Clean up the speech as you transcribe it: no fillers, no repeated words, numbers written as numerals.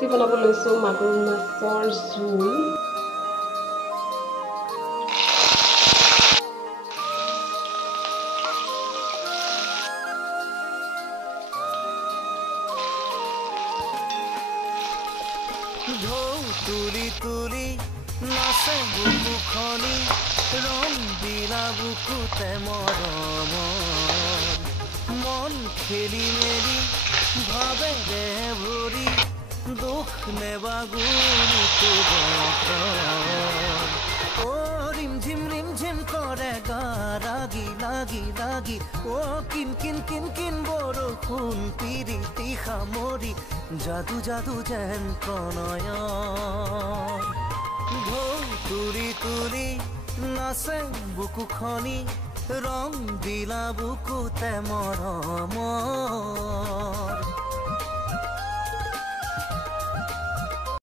আজি বনাব লৈছোঁ মাগুৰ মাছৰ জোল। ঢৌ তুলি তুলি নাচে বুকুখনি ৰং দিলা বুকুতে মৰম মন খেলি মেলি ভাবেৰে ভৰি দুখ নেবাগুৰিটো ৰিমঝিম কৰে গা লাগি লাগি লাগি কিন কিন কিন কিন বৰষুণ পিৰিতি সামৰি যাদু যাদু যেন প্ৰণয় ঢৌ তুলি তুলি নাচে বুকুখনি ৰং দিলা বুকুতে মৰমৰ